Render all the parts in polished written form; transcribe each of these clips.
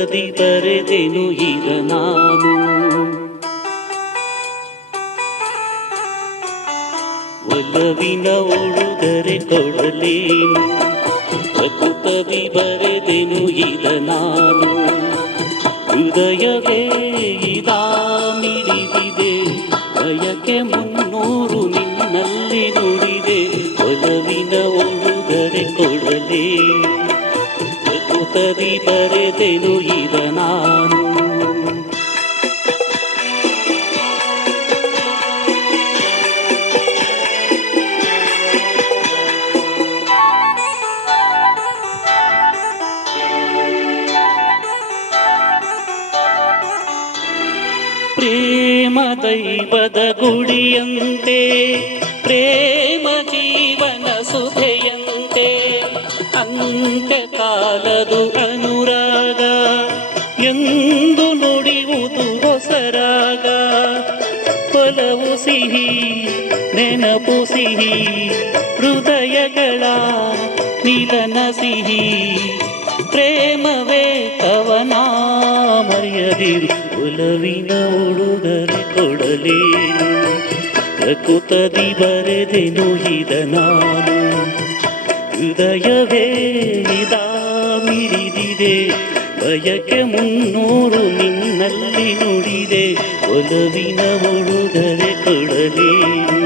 ಪ್ರಕೃತದಿ ಬರೆದೆನು ಈಗ ನಾನು. ಒಲವಿನ ಉಡುಗೊರೆ ಕೊಡಲೇನು, ಪ್ರಕೃತದಿ ಬರೆದೆನು ಈಗ ನಾನು. ಹೃದಯವೇ ಇದಾ ಮಿಡಿದಿದೆ, ಬಯಕೆ 300 ನಿನ್ನಲ್ಲಿ ನುಡಿದೆ. ಒಲವಿನ ಉಡುಗೊರೆ ಕೊಡಲೇನು, ಪ್ರಕೃತದಿ ಬರೆದೆನು ಈಗ ನಾನು. ಪ್ರೇಮ ದೈವದ ಗುಡಿಯಂತೆ, ಪ್ರೇಮ ಜೀವನ ಸುಧೆಯಂತೆ, ಅಂತ್ಯಕಾಲದು ಅನುರಾಗ ಎಂದು ನುಡಿಯುವುದು ಹೊಸರಾಗ. ಒಲವು ಸಿಹಿ ನೆನಪು ಸಿಹಿ, ಹೃದಯಗಳ ಮಿಲನ ಸಿಹಿ. ಪ್ರೇಮವೇ ಕವನ ಮರೆಯದಿರು, ಒಲವಿನ ಉಡುಗೊರೆ ಕೊಡಲೇನು, ಪ್ರಕೃತದಿ ಬರೆದೆನು ಈಗ ನಾನು. ಹೃದಯವೇ ಇದಾ ಮಿಡಿದಿದೆ, ಬಯಕೆ 300 ನಿನ್ನಲ್ಲಿ ನುಡಿದೆ. ಒಲವಿನ ಉಡುಗೊರೆ ಕೊಡಲೇನು,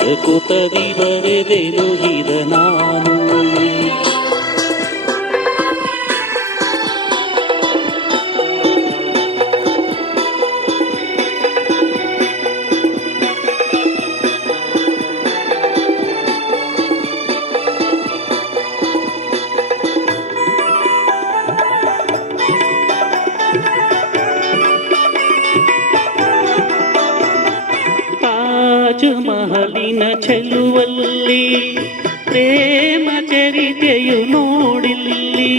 ಪ್ರಕೃತದಿ ಬರೆದೆನು ಈಗ ನಾನು. ಮಹಲಿನ ಚೆಲುವಲ್ಲಿ ಪ್ರೇಮ ಚರಿತೆಯು ನೋಡಿಲ್ಲಿ.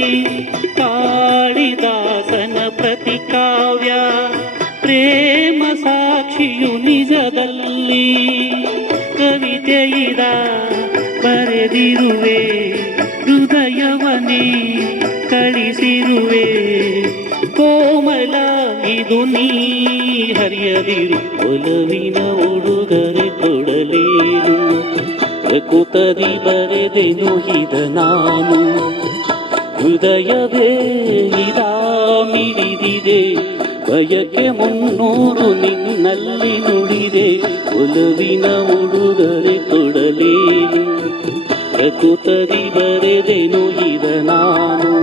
ಕಾಳಿದಾಸನ ಪ್ರತಿಕಾವ್ಯ ಪ್ರೇಮ ಸಾಕ್ಷಿಯು ನಿಜದಲ್ಲಿ. ಕವಿತೆಯಿದ ಬರೆದಿರುವೆ, ಹೃದಯವನೇ ಕಳಿಸಿರುವೆ. ಕೋಮಲ ಇದು ನೀ ಹರಿಯದಿರು, ಒಲವಿನ ಉಡುಗೊರೆ ಕೊಡಲೇನು, ಪ್ರಕೃತದಿ ಬರೆದೆನು ಈಗ ನಾನು. ಹೃದಯವೇ ಇದಾ ಮಿಡಿದಿದೆ, ಬಯಕೆ 300 ನಿನ್ನಲ್ಲಿ ನುಡಿದೆ. ಒಲವಿನ ಉಡುಗೊರೆ ಕೊಡಲೇನು, ಪ್ರಕೃತದಿ ಬರೆದೆನು ಈಗ ನಾನು.